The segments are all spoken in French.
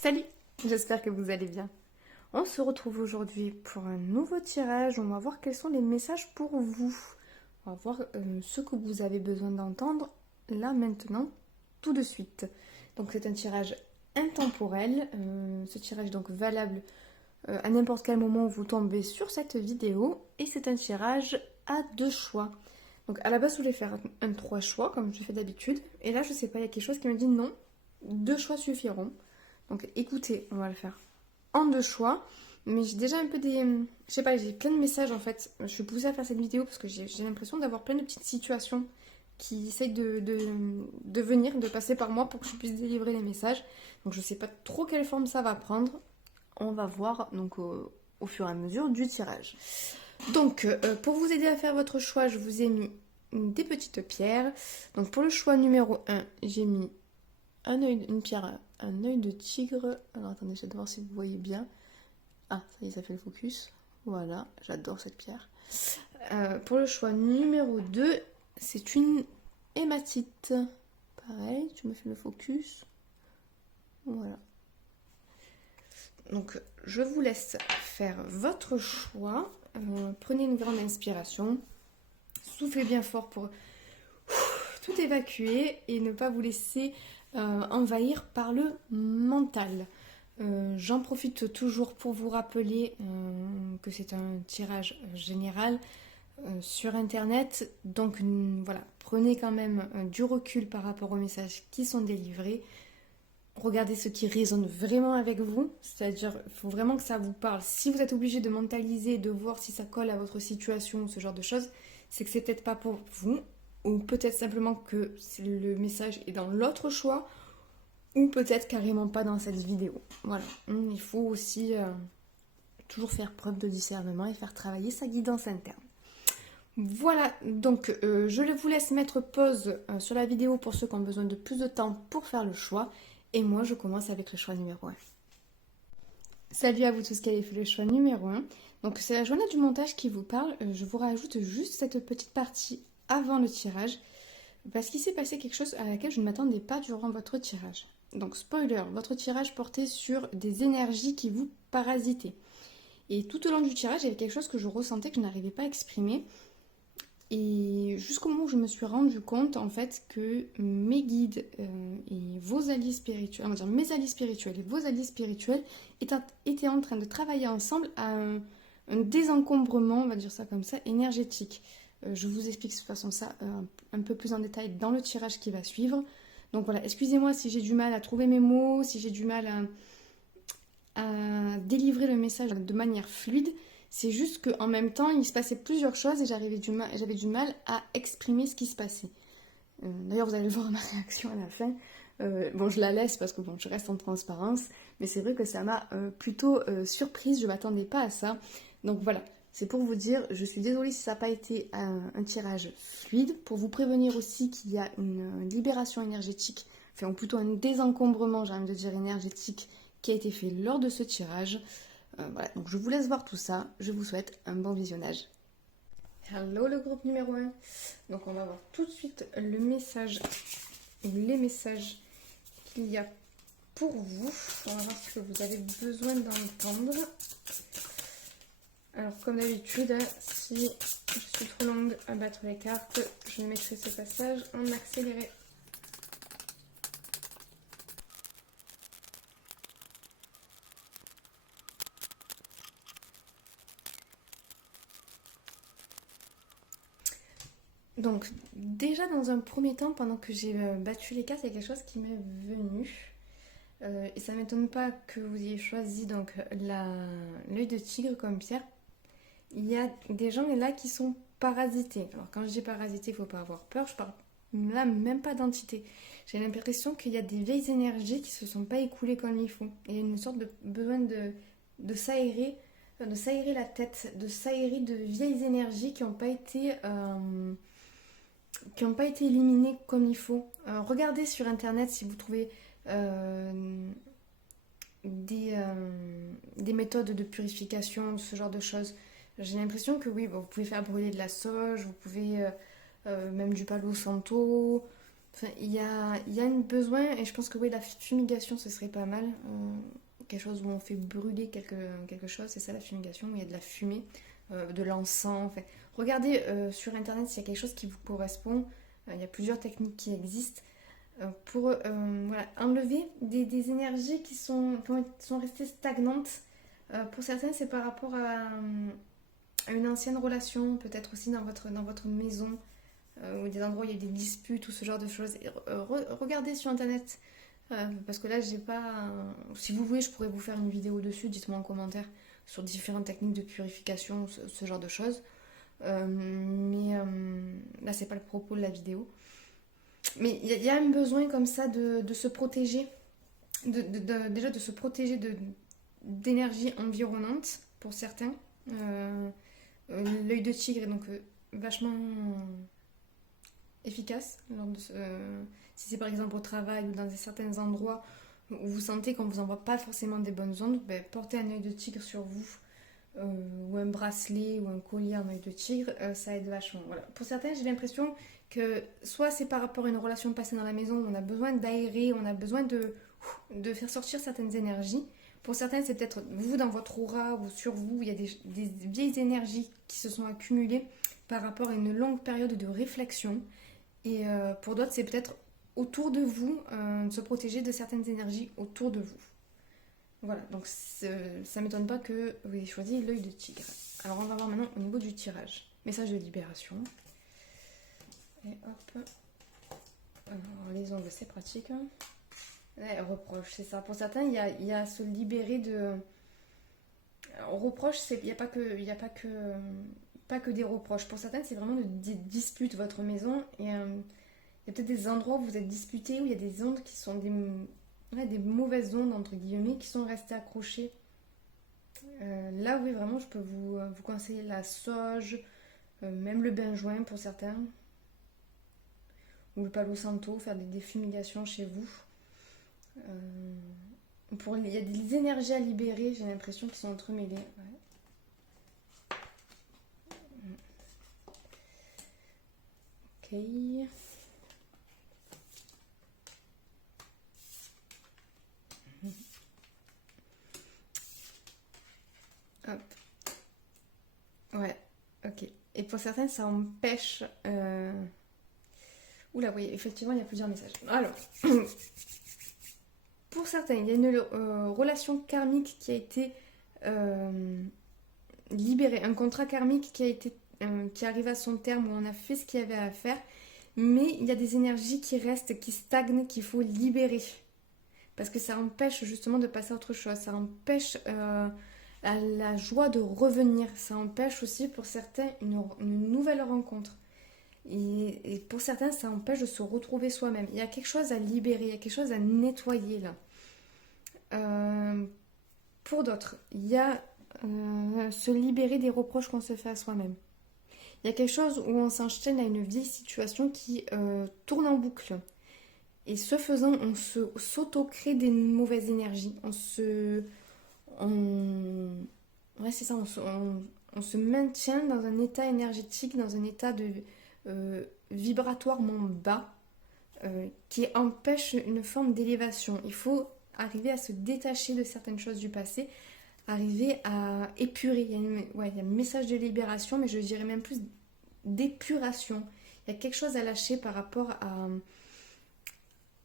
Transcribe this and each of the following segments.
Salut, j'espère que vous allez bien. On se retrouve aujourd'hui pour un nouveau tirage. On va voir quels sont les messages pour vous. On va voir ce que vous avez besoin d'entendre là maintenant, tout de suite. Donc c'est un tirage intemporel. Ce tirage est donc valable à n'importe quel moment où vous tombez sur cette vidéo. Et c'est un tirage à deux choix. Donc à la base, je voulais faire un trois choix comme je fais d'habitude. Et là, je sais pas, il y a quelque chose qui me dit non, deux choix suffiront. Donc écoutez, on va le faire en deux choix. Mais j'ai déjà un peu des... Je sais pas, j'ai plein de messages en fait. Je suis poussée à faire cette vidéo parce que j'ai l'impression d'avoir plein de petites situations qui essayent de venir, de passer par moi pour que je puisse délivrer les messages. Donc je sais pas trop quelle forme ça va prendre. On va voir donc au fur et à mesure du tirage. Donc pour vous aider à faire votre choix, je vous ai mis des petites pierres. Donc pour le choix numéro 1, j'ai mis une pierre, un œil de tigre. Alors attendez, je vais voir si vous voyez bien. Ah, ça y est, ça fait le focus. Voilà, j'adore cette pierre. Pour le choix numéro 2, c'est une hématite. Pareil, tu me fais le focus. Voilà. Donc, je vous laisse faire votre choix. Prenez une grande inspiration. Soufflez bien fort pour tout évacuer et ne pas vous laisser envahir par le mental. J'en profite toujours pour vous rappeler que c'est un tirage général sur internet, donc voilà, prenez quand même du recul par rapport aux messages qui sont délivrés. Regardez ce qui résonne vraiment avec vous, c'est-à-dire il faut vraiment que ça vous parle. Si vous êtes obligé de mentaliser, de voir si ça colle à votre situation, ce genre de choses, c'est que c'est peut-être pas pour vous, ou peut-être simplement que le message est dans l'autre choix, ou peut-être carrément pas dans cette vidéo. Voilà, il faut aussi toujours faire preuve de discernement et faire travailler sa guidance interne. Voilà, donc je vous laisse mettre pause sur la vidéo pour ceux qui ont besoin de plus de temps pour faire le choix. Et moi, je commence avec le choix numéro 1. Salut à vous tous qui avez fait le choix numéro 1. Donc c'est la journée du montage qui vous parle. Je vous rajoute juste cette petite partie avant le tirage. Parce qu'il s'est passé quelque chose à laquelle je ne m'attendais pas durant votre tirage. Donc spoiler, votre tirage portait sur des énergies qui vous parasitaient. Et tout au long du tirage, il y avait quelque chose que je ressentais que je n'arrivais pas à exprimer. Et jusqu'au moment où je me suis rendu compte en fait que mes guides et vos alliés spirituels, on va dire mes alliés spirituels et vos alliés spirituels étaient en train de travailler ensemble à un désencombrement, on va dire ça comme ça, énergétique. Je vous explique de toute façon ça un peu plus en détail dans le tirage qui va suivre. Donc voilà, excusez-moi si j'ai du mal à trouver mes mots, si j'ai du mal à délivrer le message de manière fluide. C'est juste qu'en même temps, il se passait plusieurs choses et j'avais du mal à exprimer ce qui se passait. D'ailleurs, vous allez voir ma réaction à la fin. Bon, je la laisse parce que bon, je reste en transparence, mais c'est vrai que ça m'a plutôt surprise. Je ne m'attendais pas à ça. Donc voilà, c'est pour vous dire, je suis désolée si ça n'a pas été un tirage fluide. Pour vous prévenir aussi qu'il y a une libération énergétique, enfin, ou plutôt un désencombrement, j'ai envie de dire énergétique, qui a été fait lors de ce tirage. Voilà, donc je vous laisse voir tout ça. Je vous souhaite un bon visionnage. Hello le groupe numéro 1. Donc on va voir tout de suite le message ou les messages qu'il y a pour vous. On va voir ce que vous avez besoin d'entendre. Alors comme d'habitude, si je suis trop longue à battre les cartes, je mettrai ce passage en accéléré. Donc déjà dans un premier temps, pendant que j'ai battu les cartes, il y a quelque chose qui m'est venu. Et ça ne m'étonne pas que vous ayez choisi donc l'œil de tigre comme pierre. Il y a des gens là qui sont parasités. Alors quand je dis parasités, il ne faut pas avoir peur, je parle là même pas d'entité. J'ai l'impression qu'il y a des vieilles énergies qui ne se sont pas écoulées comme il faut. Et il y a une sorte de besoin de s'aérer la tête, de s'aérer de vieilles énergies qui n'ont pas été... éliminées comme il faut. Regardez sur internet si vous trouvez des méthodes de purification, ce genre de choses. J'ai l'impression que oui, vous pouvez faire brûler de la sauge, vous pouvez même du palo santo, Enfin, il y a un besoin, et je pense que oui, la fumigation, ce serait pas mal. Quelque chose où on fait brûler quelque chose, c'est ça la fumigation, où il y a de la fumée, de l'encens. Enfin, regardez sur internet s'il y a quelque chose qui vous correspond. Il y a plusieurs techniques qui existent pour voilà, enlever des énergies qui sont restées stagnantes. Pour certains, c'est par rapport à une ancienne relation, peut-être aussi dans votre maison, ou des endroits où il y a des disputes ou ce genre de choses. Et regardez sur internet, parce que là, j'ai pas. Si vous voulez, je pourrais vous faire une vidéo dessus, dites-moi en commentaire sur différentes techniques de purification, ce genre de choses. Là, c'est pas le propos de la vidéo. Mais il y a un besoin comme ça de se protéger, déjà de se protéger d'énergie environnante pour certains. Euh, L'œil de tigre est donc vachement efficace. Si c'est par exemple au travail ou dans certains endroits où vous sentez qu'on vous envoie pas forcément des bonnes ondes, ben, portez un œil de tigre sur vous, ou un bracelet ou un collier en œil de tigre, ça aide vachement. Voilà. Pour certains, j'ai l'impression que soit c'est par rapport à une relation passée dans la maison où on a besoin d'aérer, on a besoin de faire sortir certaines énergies. Pour certains, c'est peut-être vous dans votre aura ou sur vous, il y a des vieilles énergies qui se sont accumulées par rapport à une longue période de réflexion. Et pour d'autres, c'est peut-être autour de vous, de se protéger de certaines énergies autour de vous. Voilà, donc ça ne m'étonne pas que vous ayez choisi l'œil de tigre. Alors on va voir maintenant au niveau du tirage. Message de libération. Et hop. Alors les ongles, c'est pratique. Ouais, reproche, c'est ça. Pour certains, il y a à se libérer de. Alors, reproche, il n'y a pas que, pas que des reproches. Pour certains, c'est vraiment des disputes, votre maison. Et il y a peut-être des endroits où vous êtes disputés, où il y a des ondes qui sont des mauvaises ondes, entre guillemets, qui sont restées accrochées. Là, oui, vraiment, je peux vous conseiller la sauge, même le benjoin pour certains, ou le palo santo, faire des fumigations chez vous. Il y a des énergies à libérer, j'ai l'impression, qui sont entremêlées. Ouais. Ok. Hop. Ouais, ok. Et pour certains, ça empêche. Oula, oui, effectivement, il y a plusieurs messages. Alors, pour certains, il y a une relation karmique qui a été libérée, un contrat karmique qui arrive à son terme où on a fait ce qu'il y avait à faire, mais il y a des énergies qui restent, qui stagnent, qu'il faut libérer. Parce que ça empêche justement de passer à autre chose, ça empêche à la joie de revenir, ça empêche aussi pour certains une nouvelle rencontre. Et pour certains, ça empêche de se retrouver soi-même. Il y a quelque chose à libérer, il y a quelque chose à nettoyer là. Pour d'autres, il y a se libérer des reproches qu'on se fait à soi-même. Il y a quelque chose où on s'enchaîne à une vieille situation qui tourne en boucle. Et ce faisant, on s'auto-crée des mauvaises énergies. Ouais, c'est ça, on se maintient dans un état énergétique, dans un état de vibratoirement bas, qui empêche une forme d'élévation. Il faut arriver à se détacher de certaines choses du passé, arriver à épurer. Il y a un message de libération, mais je dirais même plus d'épuration. Il y a quelque chose à lâcher par rapport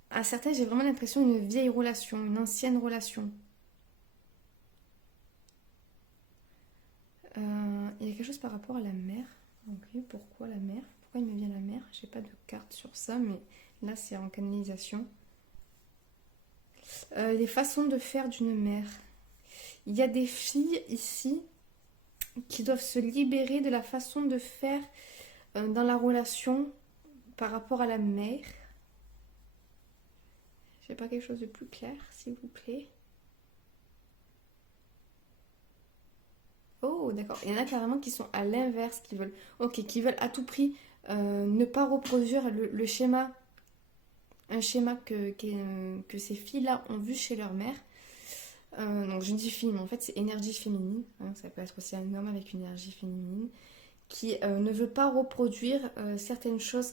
à certains, j'ai vraiment l'impression d'une vieille relation, une ancienne relation. Il y a quelque chose par rapport à la mer. Ok, pourquoi la mer? Pourquoi il me vient la mer? J'ai pas de carte sur ça, mais là c'est en canalisation. Les façons de faire d'une mère. Il y a des filles ici qui doivent se libérer de la façon de faire dans la relation par rapport à la mère. J'ai pas quelque chose de plus clair, s'il vous plaît. Oh, d'accord. Il y en a carrément qui sont à l'inverse, qui veulent à tout prix ne pas reproduire le schéma, un schéma que ces filles-là ont vu chez leur mère. Donc je dis fille, mais en fait c'est énergie féminine, hein, ça peut être aussi un homme avec une énergie féminine, qui ne veut pas reproduire certaines choses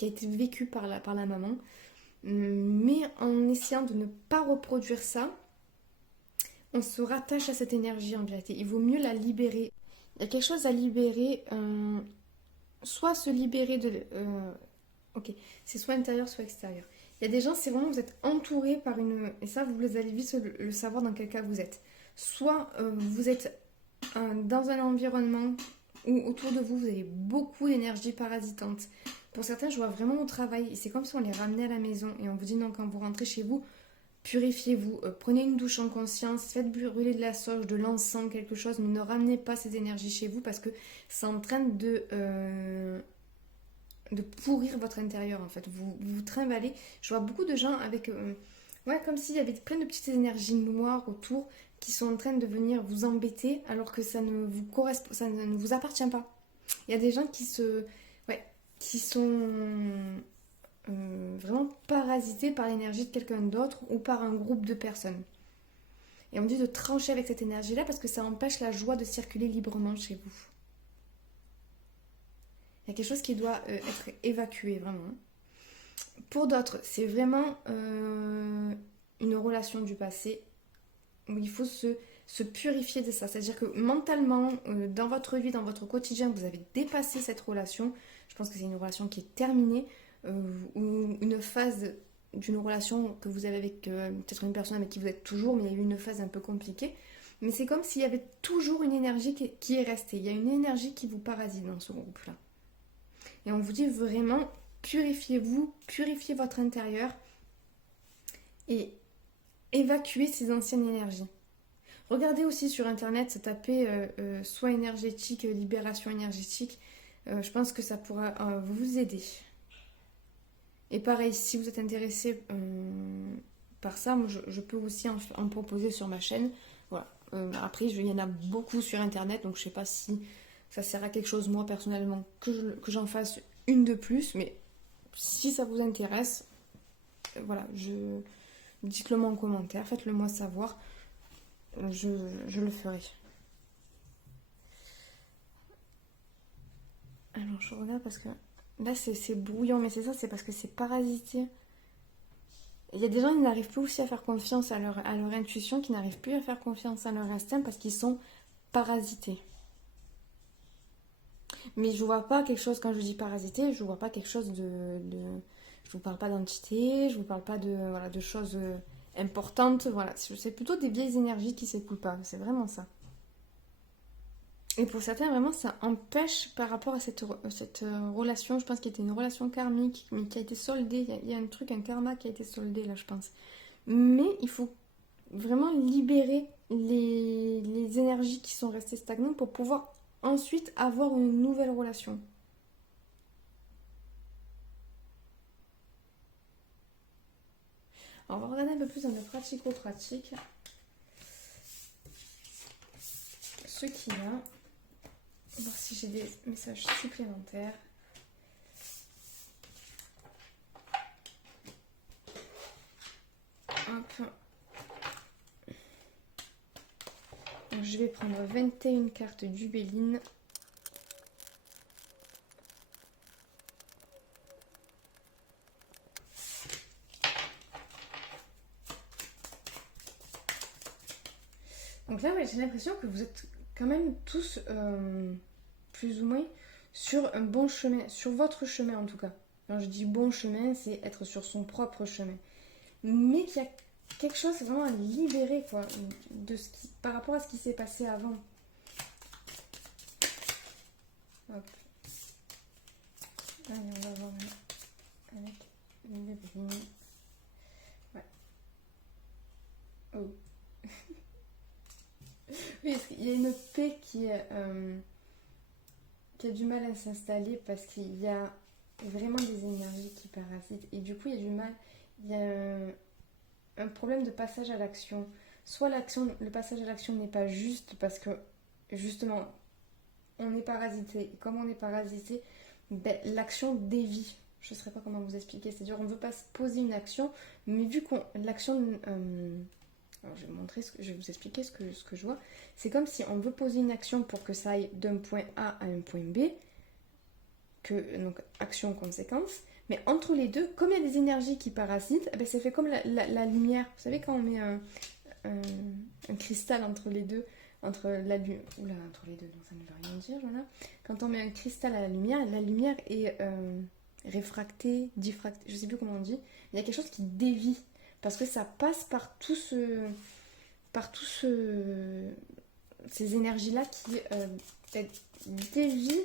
qui a été vécu par la maman. Mais en essayant de ne pas reproduire ça, on se rattache à cette énergie en vérité. Il vaut mieux la libérer. Il y a quelque chose à libérer, soit se libérer de... ok, c'est soit intérieur, soit extérieur. Il y a des gens, c'est vraiment, vous êtes entouré par une... Et ça, vous allez vite le savoir dans quel cas vous êtes. Soit vous êtes dans un environnement où autour de vous, vous avez beaucoup d'énergie parasitante. Pour certains, je vois vraiment au travail, c'est comme si on les ramenait à la maison et on vous dit non, quand vous rentrez chez vous, purifiez-vous, prenez une douche en conscience, faites brûler de la sauge, de l'encens, quelque chose, mais ne ramenez pas ces énergies chez vous parce que c'est en train de pourrir votre intérieur en fait. Vous trimballez. Je vois beaucoup de gens avec... ouais, comme s'il y avait plein de petites énergies noires autour qui sont en train de venir vous embêter alors que ça ne vous correspond, ça ne vous appartient pas. Il y a des gens qui sont vraiment parasités par l'énergie de quelqu'un d'autre ou par un groupe de personnes. Et on dit de trancher avec cette énergie-là parce que ça empêche la joie de circuler librement chez vous. Il y a quelque chose qui doit être évacué, vraiment. Pour d'autres, c'est vraiment une relation du passé où il faut se purifier de ça. C'est-à-dire que mentalement, dans votre vie, dans votre quotidien, vous avez dépassé cette relation. Je pense que c'est une relation qui est terminée ou une phase d'une relation que vous avez avec peut-être une personne avec qui vous êtes toujours, mais il y a eu une phase un peu compliquée. Mais c'est comme s'il y avait toujours une énergie qui est restée. Il y a une énergie qui vous parasite dans ce groupe-là. Et on vous dit vraiment, purifiez-vous, purifiez votre intérieur et évacuez ces anciennes énergies. Regardez aussi sur internet, tapez soin énergétique, libération énergétique. Je pense que ça pourra vous aider. Et pareil, si vous êtes intéressé par ça, moi, je peux aussi en proposer sur ma chaîne. Voilà. Après, il y en a beaucoup sur internet, donc je ne sais pas si ça sert à quelque chose, moi personnellement, que j'en fasse une de plus. Mais si ça vous intéresse, voilà, dites-le moi en commentaire, faites-le moi savoir. Je le ferai. Alors je regarde parce que là c'est brouillon, mais c'est ça, c'est parce que c'est parasité. Il y a des gens qui n'arrivent plus aussi à faire confiance à leur intuition, qui n'arrivent plus à faire confiance à leur instinct parce qu'ils sont parasités. Mais je vois pas quelque chose, quand je dis parasité, je vois pas quelque chose je vous parle pas d'entité, je vous parle pas de choses importantes, voilà. C'est plutôt des vieilles énergies qui s'écoulent pas, c'est vraiment ça. Et pour certains, vraiment, ça empêche par rapport à cette relation, je pense qu'il y était une relation karmique, mais qui a été soldée, il y a un truc, un karma qui a été soldé là, je pense. Mais il faut vraiment libérer les énergies qui sont restées stagnantes pour pouvoir ensuite avoir une nouvelle relation. Alors, on va regarder un peu plus dans le pratico-pratique. Ce qu'il y a. Voir si j'ai des messages supplémentaires. Hop. Donc, je vais prendre 21 cartes du Béline. Donc là, ouais, j'ai l'impression que vous êtes quand même tous plus ou moins sur un bon chemin, sur votre chemin en tout cas. Quand je dis bon chemin, c'est être sur son propre chemin. Mais qu'il y a quelque chose vraiment à libérer quoi, par rapport à ce qui s'est passé avant. Hop. Allez, on va voir avec le brin. Ouais. Oh. Oui, il y a une paix qui a du mal à s'installer parce qu'il y a vraiment des énergies qui parasitent. Et du coup, il y a du mal. Il y a un problème de passage à l'action. Soit le passage à l'action n'est pas juste parce que justement, on est parasité. Et comme on est parasité, ben, l'action dévie. Je ne saurais pas comment vous expliquer. C'est-à-dire, on ne veut pas se poser une action, mais vu que l'action... alors je vais vous expliquer ce que je vois. C'est comme si on veut poser une action pour que ça aille d'un point A à un point B, donc action-conséquence, Mais entre les deux, comme il y a des énergies qui parasitent, eh ben, c'est fait comme la lumière. Vous savez, quand on met un cristal entre les deux, entre la lumière... Oula, entre les deux, non, ça ne veut rien dire, voilà. Quand on met un cristal à la lumière est réfractée, diffractée, je ne sais plus comment on dit. Il y a quelque chose qui dévie, parce que ça passe par ces énergies-là qui dévient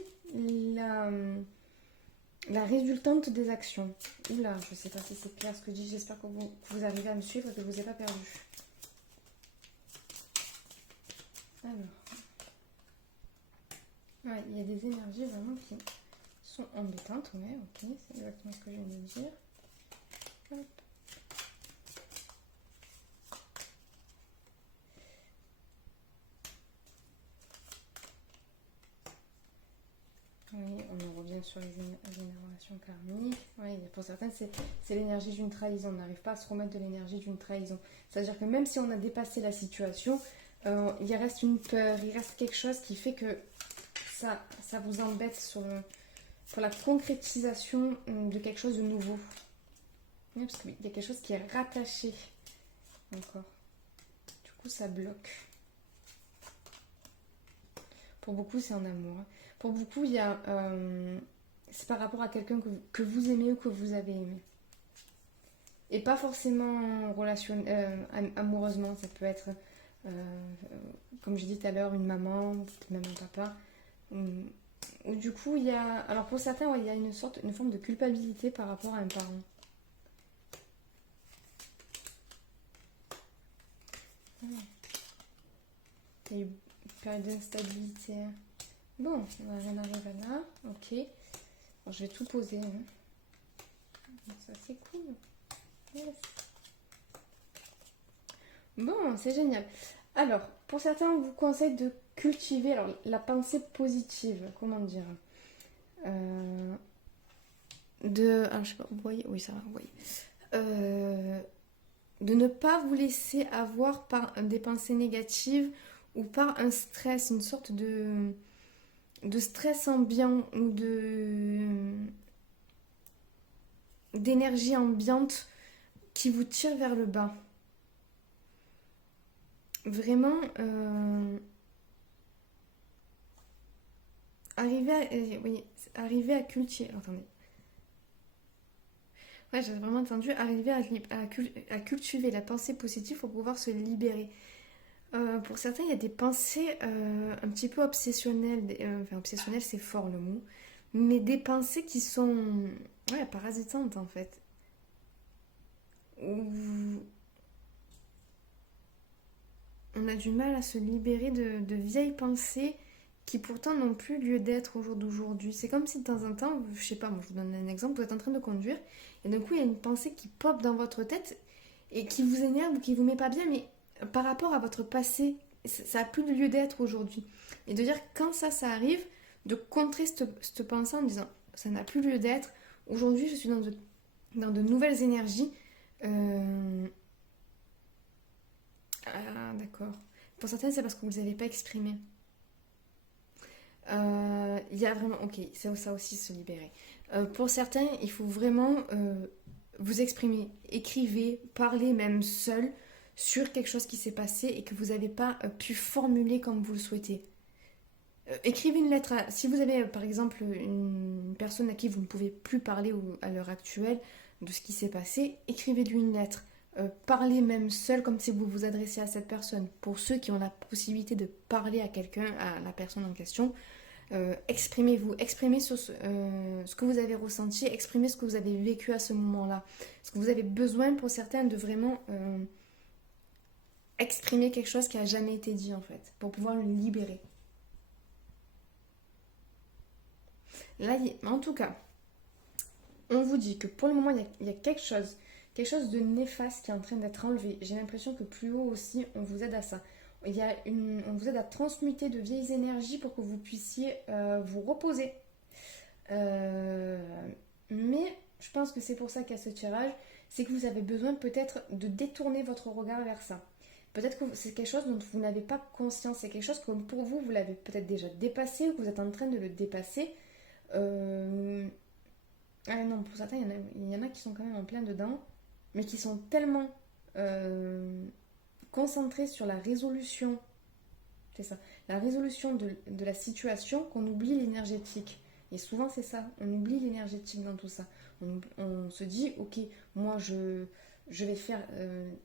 la résultante des actions. Oula, je sais pas si c'est clair ce que je dis. J'espère que vous arrivez à me suivre et que je vous ai pas perdu. Alors. Ouais, il y a des énergies vraiment qui sont embêtantes. Ouais, ok, c'est exactement ce que je viens de dire. Hop. Oui, on en revient sur les générations karmiques. Oui, pour certaines, c'est l'énergie d'une trahison. On n'arrive pas à se remettre de l'énergie d'une trahison. C'est-à-dire que même si on a dépassé la situation, il reste une peur, il reste quelque chose qui fait que ça vous embête pour la concrétisation de quelque chose de nouveau. Oui, parce qu'il y a quelque chose qui est rattaché encore. Du coup, ça bloque. Pour beaucoup, c'est en amour. Pour beaucoup, il y a, c'est par rapport à quelqu'un que vous aimez ou que vous avez aimé. Et pas forcément amoureusement. Ça peut être, comme j'ai dit tout à l'heure, une maman, même un papa. Ou du coup, il y a... Alors pour certains, ouais, il y a une forme de culpabilité par rapport à un parent. Il y a eu une période d'instabilité. Bon, on arrive à là. Ok. Alors, je vais tout poser. Hein. Ça, c'est cool. Yes. Bon, c'est génial. Alors, pour certains, on vous conseille de cultiver la pensée positive. Comment dire alors, je sais pas, vous voyez? Oui, ça va, vous voyez. De ne pas vous laisser avoir par des pensées négatives ou par un stress, une sorte de stress ambiant ou d'énergie ambiante qui vous tire vers le bas. Vraiment, arriver à cultiver. Attendez. Ouais, j'ai vraiment entendu arriver à cultiver la pensée positive pour pouvoir se libérer. Pour certains, il y a des pensées un petit peu obsessionnelles. Enfin, obsessionnelles, c'est fort le mot. Mais des pensées qui sont parasitantes en fait. Où on a du mal à se libérer de vieilles pensées qui pourtant n'ont plus lieu d'être au jour d'aujourd'hui. C'est comme si de temps en temps, je sais pas, moi je vous donne un exemple, vous êtes en train de conduire et d'un coup il y a une pensée qui pop dans votre tête et qui vous énerve ou qui vous met pas bien, mais par rapport à votre passé, ça n'a plus lieu d'être aujourd'hui. Et de dire quand ça arrive, de contrer cette pensée en disant ça n'a plus lieu d'être, aujourd'hui je suis dans de nouvelles énergies. Ah d'accord. Pour certaines c'est parce que vous ne les avez pas exprimées. Il y a vraiment... Ok, c'est ça aussi se libérer. Pour certains, il faut vraiment vous exprimer. Écrivez, parlez même seul sur quelque chose qui s'est passé et que vous n'avez pas pu formuler comme vous le souhaitez. Écrivez une lettre si vous avez par exemple une personne à qui vous ne pouvez plus parler à l'heure actuelle de ce qui s'est passé, écrivez-lui une lettre. Parlez même seul comme si vous vous adressiez à cette personne. Pour ceux qui ont la possibilité de parler à quelqu'un, à la personne en question, exprimez-vous, exprimez ce que vous avez ressenti, exprimez ce que vous avez vécu à ce moment-là. Parce que vous avez besoin pour certains de vraiment exprimer quelque chose qui n'a jamais été dit en fait, pour pouvoir le libérer. Là, en tout cas, on vous dit que pour le moment, il y a quelque chose de néfaste qui est en train d'être enlevé. J'ai l'impression que plus haut aussi, on vous aide à ça. On vous aide à transmuter de vieilles énergies pour que vous puissiez vous reposer. Mais je pense que c'est pour ça qu'il y a ce tirage, c'est que vous avez besoin peut-être de détourner votre regard vers ça. Peut-être que c'est quelque chose dont vous n'avez pas conscience, c'est quelque chose que pour vous, vous l'avez peut-être déjà dépassé ou que vous êtes en train de le dépasser. Ah non, pour certains, il y en a qui sont quand même en plein dedans, mais qui sont tellement concentrés sur la résolution, c'est ça, la résolution de la situation qu'on oublie l'énergétique. Et souvent, c'est ça, on oublie l'énergétique dans tout ça. On se dit, ok, moi, je vais faire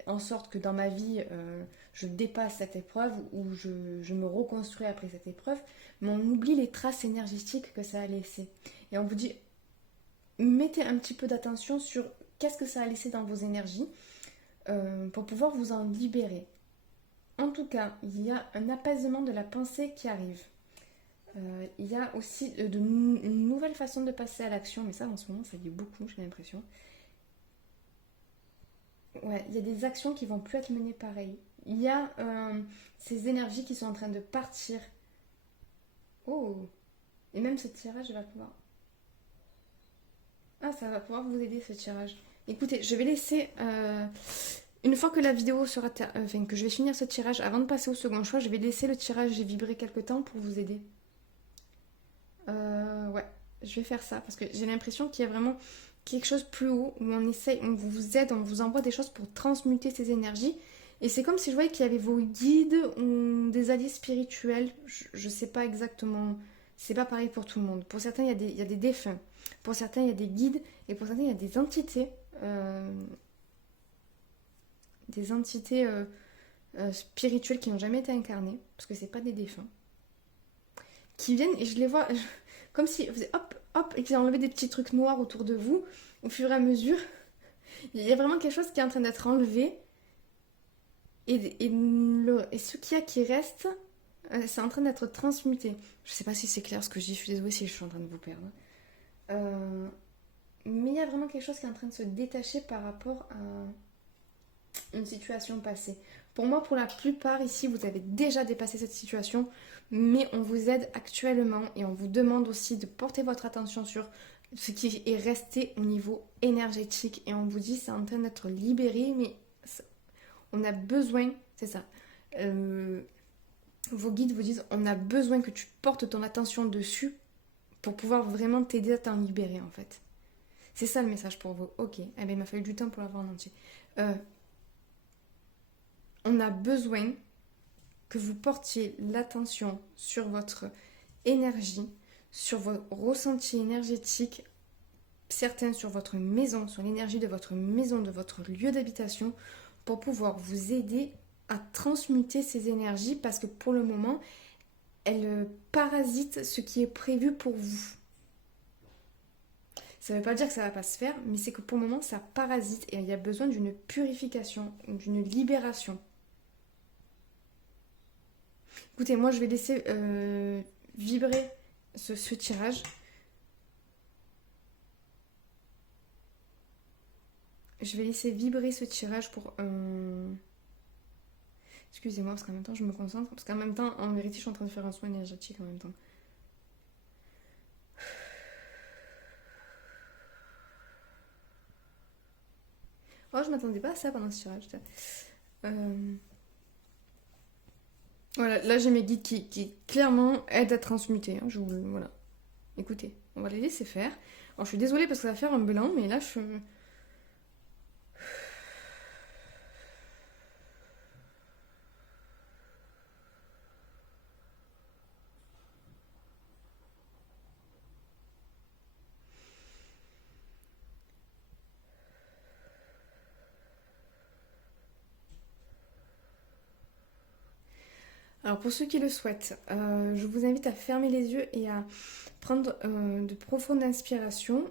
en sorte que dans ma vie, je dépasse cette épreuve ou je me reconstruis après cette épreuve, mais on oublie les traces énergétiques que ça a laissées. Et on vous dit, mettez un petit peu d'attention sur qu'est-ce que ça a laissé dans vos énergies pour pouvoir vous en libérer. En tout cas, il y a un apaisement de la pensée qui arrive. Il y a aussi une nouvelle façon de passer à l'action, mais ça en ce moment ça y est beaucoup, j'ai l'impression. Ouais, il y a des actions qui vont plus être menées pareil. Il y a ces énergies qui sont en train de partir. Oh, et même ce tirage va pouvoir. Ah, ça va pouvoir vous aider ce tirage. Écoutez, je vais laisser. Une fois que la vidéo sera. Enfin, que je vais finir ce tirage, avant de passer au second choix, je vais laisser le tirage vibrer quelques temps pour vous aider. Ouais, je vais faire ça parce que j'ai l'impression qu'il y a vraiment quelque chose plus haut où on essaye, on vous aide, on vous envoie des choses pour transmuter ces énergies. Et c'est comme si je voyais qu'il y avait vos guides ou des alliés spirituels. Je sais pas exactement. C'est pas pareil pour tout le monde. Pour certains, il y a des défunts. Pour certains, il y a des guides. Et pour certains, il y a des entités. Spirituelles qui n'ont jamais été incarnées. Parce que c'est pas des défunts. Qui viennent et je les vois comme si hop, hop, et qu'ils ont enlevé des petits trucs noirs autour de vous au fur et à mesure. Il y a vraiment quelque chose qui est en train d'être enlevé. Et ce qu'il y a qui reste, c'est en train d'être transmuté. Je sais pas si c'est clair ce que je dis, je suis désolée si je suis en train de vous perdre. Mais il y a vraiment quelque chose qui est en train de se détacher par rapport à une situation passée. Pour moi, pour la plupart ici, vous avez déjà dépassé cette situation, mais on vous aide actuellement et on vous demande aussi de porter votre attention sur ce qui est resté au niveau énergétique et on vous dit c'est en train d'être libéré, mais on a besoin, c'est ça. Vos guides vous disent on a besoin que tu portes ton attention dessus pour pouvoir vraiment t'aider à t'en libérer en fait. C'est ça le message pour vous. Ok, eh bien, il m'a fallu du temps pour l'avoir en entier. On a besoin que vous portiez l'attention sur votre énergie, sur vos ressentis énergétiques, certains sur votre maison, sur l'énergie de votre maison, de votre lieu d'habitation, pour pouvoir vous aider à transmuter ces énergies parce que pour le moment, elles parasitent ce qui est prévu pour vous. Ça ne veut pas dire que ça ne va pas se faire, mais c'est que pour le moment, ça parasite et il y a besoin d'une purification, d'une libération. Écoutez, moi je vais laisser vibrer ce tirage. Je vais laisser vibrer ce tirage pour... Excusez-moi, parce qu'en même temps je me concentre. Parce qu'en même temps, en vérité, je suis en train de faire un soin énergétique en même temps. Oh, je m'attendais pas à ça pendant ce tirage. Voilà, là j'ai mes guides qui clairement aident à transmuter. Hein, voilà. Écoutez, on va les laisser faire. Alors je suis désolée parce que ça va faire un blanc, mais là je... Alors pour ceux qui le souhaitent, je vous invite à fermer les yeux et à prendre de profondes inspirations.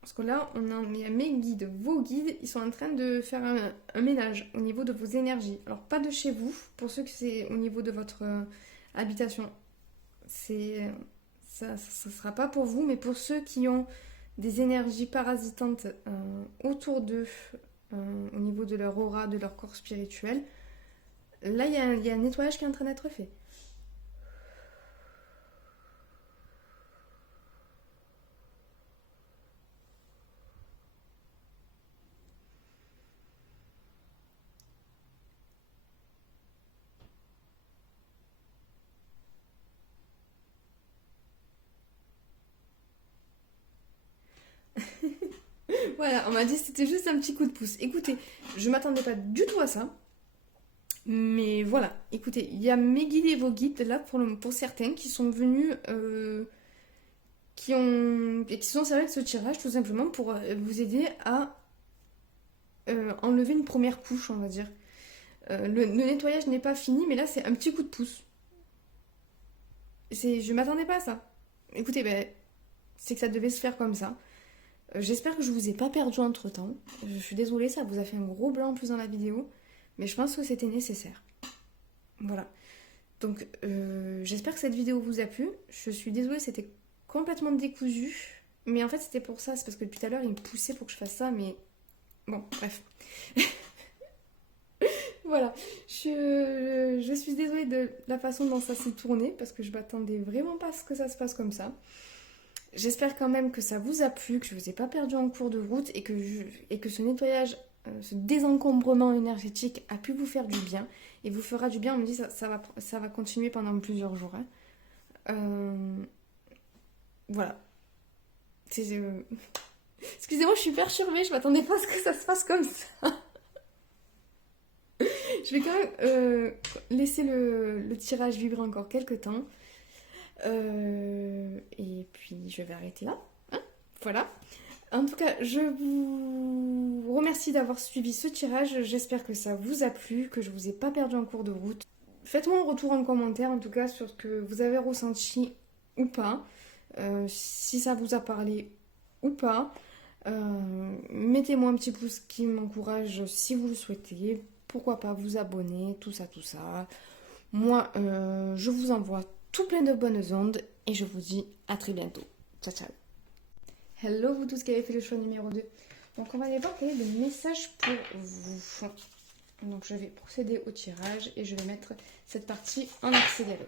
Parce que là, il y a mes guides, vos guides, ils sont en train de faire un ménage au niveau de vos énergies. Alors pas de chez vous, pour ceux que c'est au niveau de votre habitation. Ça ne sera pas pour vous, mais pour ceux qui ont des énergies parasitantes autour d'eux, au niveau de leur aura, de leur corps spirituel, là, il y a un nettoyage qui est en train d'être fait. Voilà, on m'a dit que c'était juste un petit coup de pouce. Écoutez, je m'attendais pas du tout à ça. Mais voilà, écoutez, il y a mes guides et vos guides là pour certains qui sont venus, qui sont servis de ce tirage tout simplement pour vous aider à enlever une première couche, on va dire. Le nettoyage n'est pas fini, mais là c'est un petit coup de pouce. Je m'attendais pas à ça. Écoutez, ben, c'est que ça devait se faire comme ça. J'espère que je vous ai pas perdu entre temps. Je suis désolée, ça vous a fait un gros blanc en plus dans la vidéo, mais je pense que c'était nécessaire. Voilà. Donc j'espère que cette vidéo vous a plu. Je suis désolée, c'était complètement décousu. Mais en fait c'était pour ça, c'est parce que depuis tout à l'heure il me poussait pour que je fasse ça, mais bon, bref. Voilà. Je suis désolée de la façon dont ça s'est tourné, parce que je m'attendais vraiment pas à ce que ça se passe comme ça. J'espère quand même que ça vous a plu, que je vous ai pas perdu en cours de route et que ce nettoyage, ce désencombrement énergétique a pu vous faire du bien et vous fera du bien. On me dit ça va continuer pendant plusieurs jours, hein. Voilà. Excusez-moi, je suis perturbée, je m'attendais pas à ce que ça se passe comme ça. Je vais quand même laisser le tirage vibrer encore quelques temps. Et puis je vais arrêter là. Hein, voilà. En tout cas, je vous remercie d'avoir suivi ce tirage. J'espère que ça vous a plu, que je vous ai pas perdu en cours de route. Faites-moi un retour en commentaire, en tout cas, sur ce que vous avez ressenti ou pas. Si ça vous a parlé ou pas. Mettez-moi un petit pouce qui m'encourage si vous le souhaitez. Pourquoi pas vous abonner, tout ça, tout ça. Moi, je vous envoie tout plein de bonnes ondes et je vous dis à très bientôt. Ciao, ciao. Hello vous tous qui avez fait le choix numéro 2. Donc on va aller voir quel est le message pour vous. Donc je vais procéder au tirage et je vais mettre cette partie en accéléré.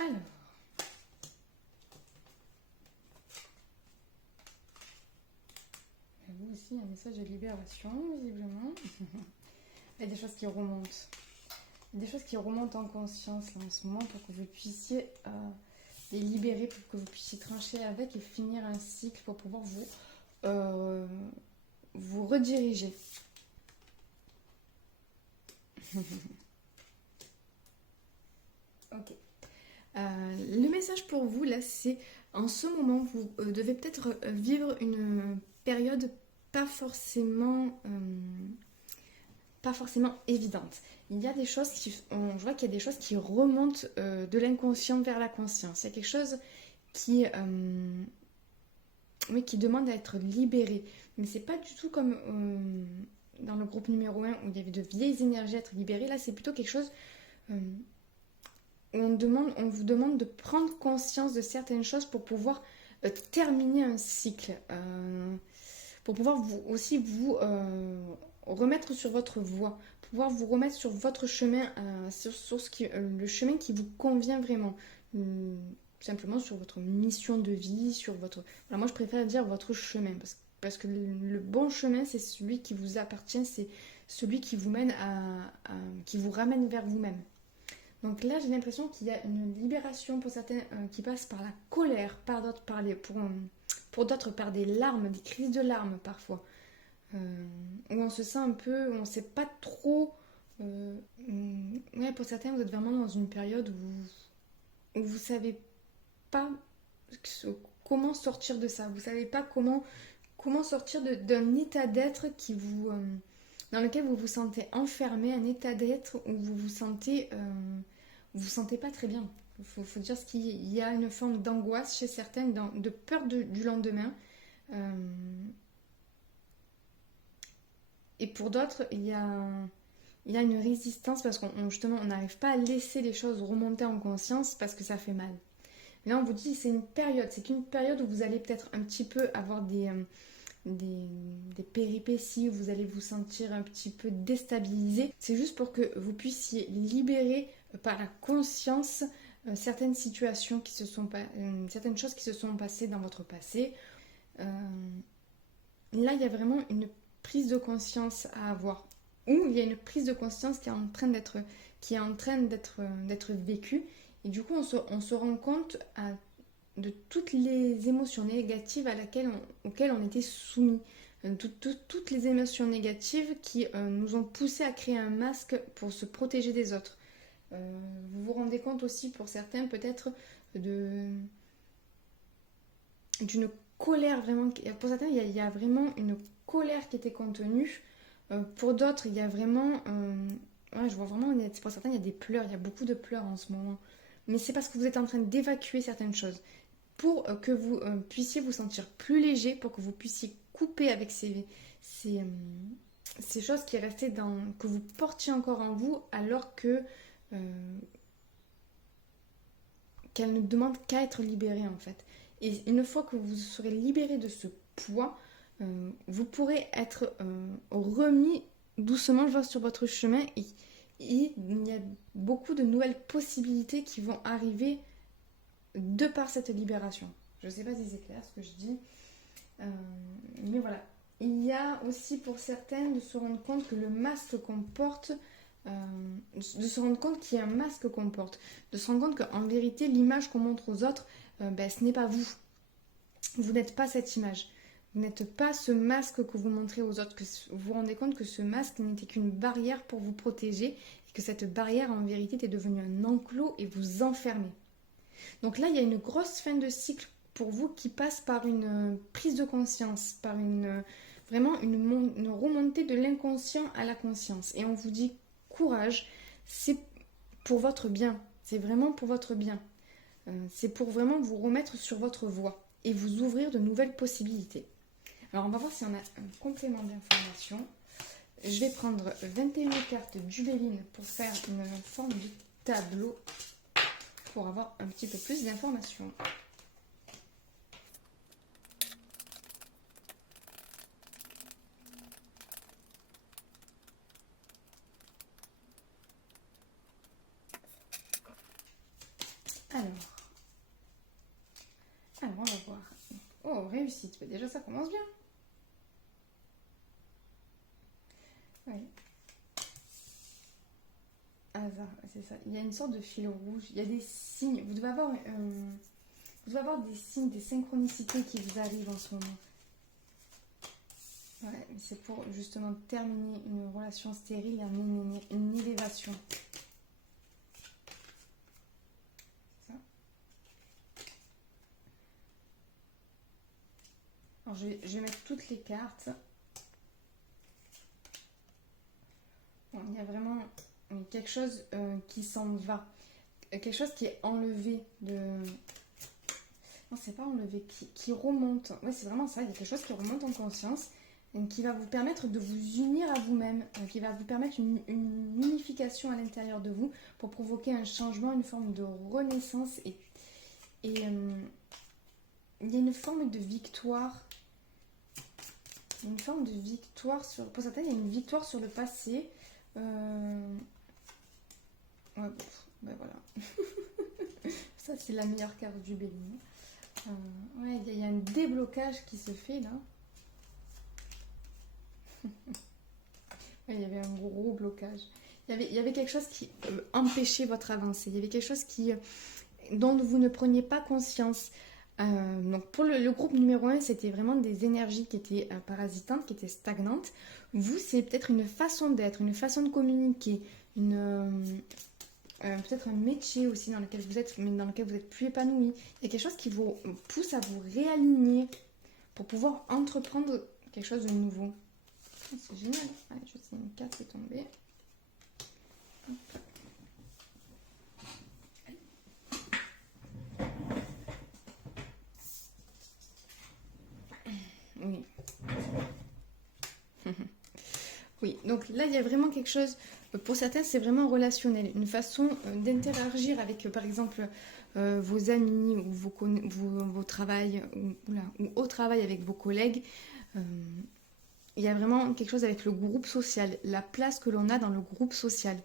Alors. Vous aussi, un message de libération, visiblement. Il y a des choses qui remontent. Des choses qui remontent en conscience là, en ce moment pour que vous puissiez les libérer, pour que vous puissiez trancher avec et finir un cycle pour pouvoir vous rediriger. Ok. Le message pour vous là, c'est en ce moment, vous devez peut-être vivre une période pas forcément évidente. Il y a des choses je vois qu'il y a des choses qui remontent de l'inconscient vers la conscience. Il y a quelque chose qui demande à être libéré. Mais c'est pas du tout comme dans le groupe numéro 1 où il y avait de vieilles énergies à être libérées. Là, c'est plutôt quelque chose où on vous demande de prendre conscience de certaines choses pour pouvoir terminer un cycle. Pour pouvoir vous remettre sur votre voie, pouvoir vous remettre sur votre chemin, sur le chemin qui vous convient vraiment. Tout simplement sur votre mission de vie, sur votre... Voilà, moi je préfère dire votre chemin, parce que le bon chemin, c'est celui qui vous appartient, c'est celui qui vous mène qui vous ramène vers vous-même. Donc là, j'ai l'impression qu'il y a une libération pour certains qui passe par la colère, par d'autres pour d'autres par des larmes, des crises de larmes parfois. Où on se sent un peu, on ne sait pas trop. Ouais, pour certains, vous êtes vraiment dans une période où vous ne savez pas comment sortir de ça. Vous ne savez pas comment sortir d'un état d'être dans lequel vous vous sentez enfermé, un état d'être où vous vous sentez pas très bien. Il faut dire qu'il y a une forme d'angoisse chez certaines, de peur du lendemain. Et pour d'autres, il y a une résistance parce justement, on n'arrive pas à laisser les choses remonter en conscience parce que ça fait mal. Mais là, on vous dit c'est une période où vous allez peut-être un petit peu avoir des péripéties, où vous allez vous sentir un petit peu déstabilisé. C'est juste pour que vous puissiez libérer par la conscience certaines situations certaines choses qui se sont passées dans votre passé. Là, il y a vraiment une prise de conscience à avoir. où il y a une prise de conscience qui est en train d'être vécue. Et du coup, on se rend compte de toutes les émotions négatives auxquelles on était soumis. Toutes les émotions négatives qui nous ont poussé à créer un masque pour se protéger des autres. Vous vous rendez compte aussi pour certains peut-être d'une colère vraiment. Pour certains, il y a vraiment une colère qui était contenue. Pour d'autres, il y a vraiment. Ouais, je vois vraiment, pour certains, il y a des pleurs, il y a beaucoup de pleurs en ce moment. Mais c'est parce que vous êtes en train d'évacuer certaines choses. Pour que vous puissiez vous sentir plus léger, pour que vous puissiez couper avec ces, euh, ces choses qui restaient que vous portiez encore en vous, alors euh, qu'elles ne demandent qu'à être libérées en fait. Et une fois que vous serez libéré de ce poids, vous pourrez être remis doucement sur votre chemin et il y a beaucoup de nouvelles possibilités qui vont arriver de par cette libération. Je ne sais pas si c'est clair ce que je dis, mais voilà. Il y a aussi pour certaines de se rendre compte que le masque qu'on porte, de se rendre compte qu'il y a un masque qu'on porte, de se rendre compte qu'en vérité l'image qu'on montre aux autres, ce n'est pas vous. Vous n'êtes pas cette image. Vous n'êtes pas ce masque que vous montrez aux autres. Que vous vous rendez compte que ce masque n'était qu'une barrière pour vous protéger et que cette barrière en vérité était devenue un enclos et vous enfermez. Donc là, il y a une grosse fin de cycle pour vous qui passe par une prise de conscience, par vraiment une remontée de l'inconscient à la conscience. Et on vous dit courage, c'est pour votre bien. C'est vraiment pour votre bien. C'est pour vraiment vous remettre sur votre voie et vous ouvrir de nouvelles possibilités. Alors on va voir si on a un complément d'information. Je vais prendre 21 cartes d'Ubéline pour faire une forme de tableau pour avoir un petit peu plus d'informations. Alors on va voir. Oh, réussite. Déjà ça commence bien. Oui. Hasard, c'est ça. Il y a une sorte de fil rouge. Il y a des signes. Vous devez avoir des signes, des synchronicités qui vous arrivent en ce moment. Ouais, mais c'est pour justement terminer une relation stérile et une élévation. Ça. Alors je vais mettre toutes les cartes. Bon, il y a vraiment quelque chose qui s'en va. Quelque chose qui est enlevé de... Non, c'est pas enlevé, qui remonte. Ouais, c'est vraiment ça. Il y a quelque chose qui remonte en conscience et qui va vous permettre de vous unir à vous-même, qui va vous permettre une unification à l'intérieur de vous pour provoquer un changement, une forme de renaissance. Et il y a une forme de victoire. Une forme de victoire sur... Pour certains, il y a une victoire sur le passé. Ouais, bon, ben voilà. Ça, c'est la meilleure carte du béni. Ouais, il y a un déblocage qui se fait là. Ouais, il y avait un gros blocage. Il y avait quelque chose qui empêchait votre avancée. Il y avait quelque chose dont vous ne preniez pas conscience. Donc pour le groupe numéro 1, c'était vraiment des énergies qui étaient parasitantes, qui étaient stagnantes. Vous, c'est peut-être une façon d'être, une façon de communiquer, peut-être un métier aussi dans lequel vous êtes, mais dans lequel vous êtes plus épanoui. Il y a quelque chose qui vous pousse à vous réaligner pour pouvoir entreprendre quelque chose de nouveau. C'est génial. Allez, je sais, une carte est tombée. Hop. Oui. Oui, donc là, il y a vraiment quelque chose, pour certains, c'est vraiment relationnel, une façon d'interagir avec, par exemple, vos amis ou vos travails, ou au travail avec vos collègues. Euh, il y a vraiment quelque chose avec le groupe social, la place que l'on a dans le groupe social.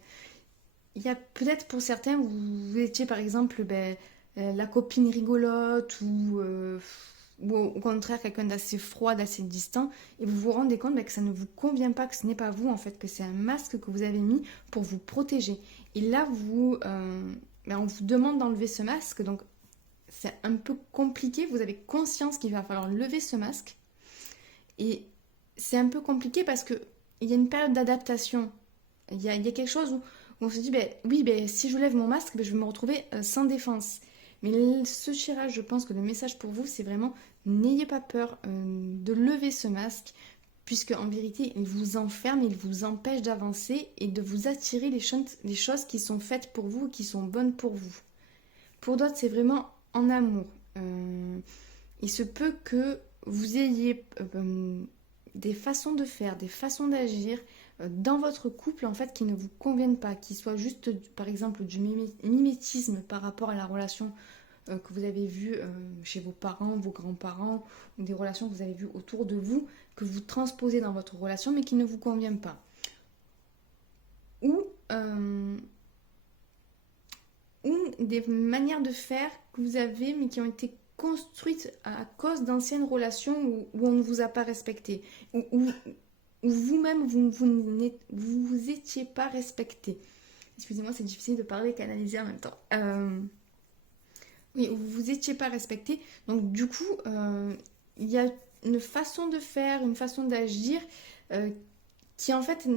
Il y a peut-être pour certains, vous étiez par exemple la copine rigolote ou ou au contraire quelqu'un d'assez froid, d'assez distant, et vous vous rendez compte que ça ne vous convient pas, que ce n'est pas vous en fait, que c'est un masque que vous avez mis pour vous protéger. Et là, on vous demande d'enlever ce masque, donc c'est un peu compliqué, vous avez conscience qu'il va falloir lever ce masque, et c'est un peu compliqué parce que il y a une période d'adaptation, il y a quelque chose où on se dit, oui, si je lève mon masque, je vais me retrouver sans défense. Mais ce tirage, je pense que le message pour vous, c'est vraiment, n'ayez pas peur de lever ce masque, puisque en vérité, il vous enferme, il vous empêche d'avancer et de vous attirer les choses qui sont faites pour vous, qui sont bonnes pour vous. Pour d'autres, c'est vraiment en amour. Il se peut que vous ayez des façons de faire, des façons d'agir dans votre couple en fait qui ne vous conviennent pas, qui soient juste par exemple du mimétisme par rapport à la relation que vous avez vue chez vos parents, vos grands-parents, ou des relations que vous avez vues autour de vous, que vous transposez dans votre relation mais qui ne vous conviennent pas. Ou des manières de faire que vous avez mais qui ont été construites à cause d'anciennes relations où on ne vous a pas respecté, où vous-même vous étiez pas respecté. Excusez-moi, c'est difficile de parler et canaliser en même temps. Oui, vous étiez pas respecté. Donc du coup, il y a une façon de faire, une façon d'agir qui en fait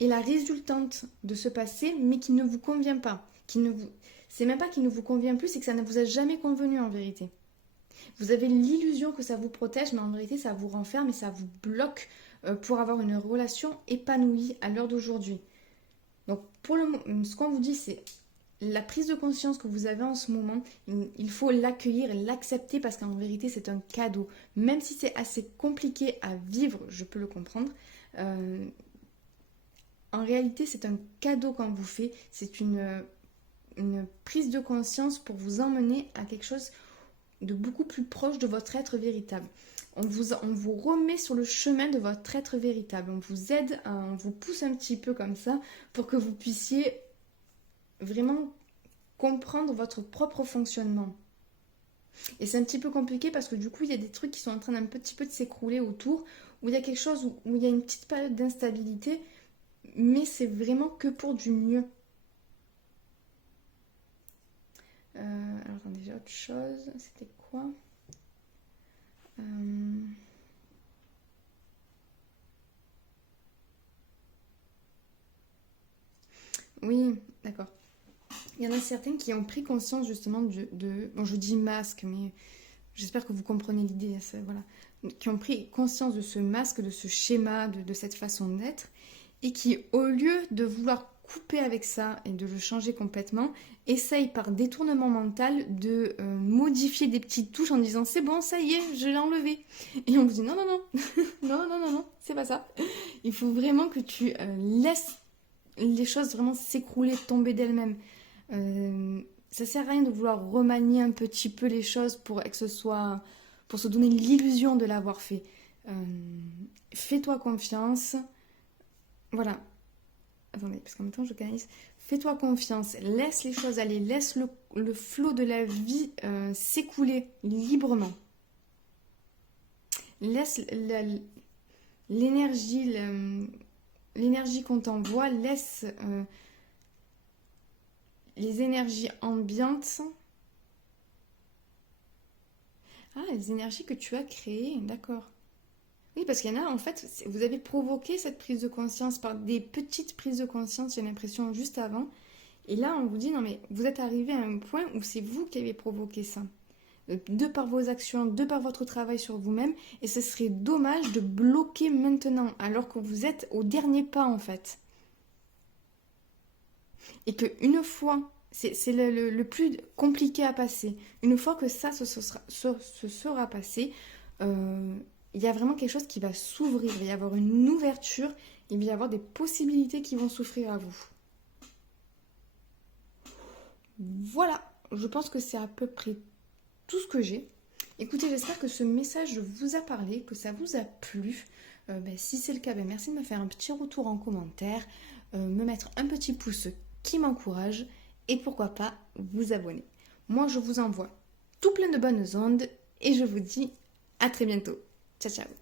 est la résultante de ce passé, mais qui ne vous convient pas. C'est même pas qu'il ne vous convient plus, c'est que ça ne vous a jamais convenu en vérité. Vous avez l'illusion que ça vous protège, mais en vérité ça vous renferme et ça vous bloque pour avoir une relation épanouie à l'heure d'aujourd'hui. Donc ce qu'on vous dit, c'est la prise de conscience que vous avez en ce moment, il faut l'accueillir et l'accepter parce qu'en vérité c'est un cadeau. Même si c'est assez compliqué à vivre, je peux le comprendre, en réalité c'est un cadeau qu'on vous fait, c'est une prise de conscience pour vous emmener à quelque chose de beaucoup plus proche de votre être véritable. On vous remet sur le chemin de votre être véritable. On vous aide, on vous pousse un petit peu comme ça pour que vous puissiez vraiment comprendre votre propre fonctionnement. Et c'est un petit peu compliqué parce que du coup, il y a des trucs qui sont en train d'un petit peu de s'écrouler autour, où il y a quelque chose où il y a une petite période d'instabilité, mais c'est vraiment que pour du mieux. Alors attendez, j'ai autre chose. C'était quoi Oui, d'accord. Il y en a certaines qui ont pris conscience justement bon, je dis masque, mais j'espère que vous comprenez l'idée. Voilà. Qui ont pris conscience de ce masque, de ce schéma, de cette façon d'être, et qui, au lieu de vouloir couper avec ça et de le changer complètement, essaye par détournement mental de modifier des petites touches en disant c'est bon, ça y est, je l'ai enlevé. Et on vous dit non, non, non, non, non, non, non, c'est pas ça. Il faut vraiment que tu laisses les choses vraiment s'écrouler, tomber d'elles-mêmes. Ça sert à rien de vouloir remanier un petit peu les choses pour que ce soit, pour se donner l'illusion de l'avoir fait. Fais-toi confiance. Voilà. Attendez, parce qu'en même temps je canalise. Fais-toi confiance, laisse les choses aller, laisse le flot de la vie s'écouler librement. Laisse l'énergie qu'on t'envoie, laisse les énergies ambiantes. Ah, les énergies que tu as créées, d'accord. Oui, parce qu'il y en a, en fait, vous avez provoqué cette prise de conscience par des petites prises de conscience, j'ai l'impression, juste avant. Et là, on vous dit, non mais vous êtes arrivé à un point où c'est vous qui avez provoqué ça. De par vos actions, de par votre travail sur vous-même. Et ce serait dommage de bloquer maintenant, alors que vous êtes au dernier pas, en fait. Et qu'une fois, c'est le plus compliqué à passer, une fois que ça se sera passé, il y a vraiment quelque chose qui va s'ouvrir, il va y avoir une ouverture, il va y avoir des possibilités qui vont s'offrir à vous. Voilà, je pense que c'est à peu près tout ce que j'ai. Écoutez, j'espère que ce message vous a parlé, que ça vous a plu. Si c'est le cas, merci de me faire un petit retour en commentaire, me mettre un petit pouce qui m'encourage et pourquoi pas vous abonner. Moi, je vous envoie tout plein de bonnes ondes Et je vous dis à très bientôt. Ciao ciao.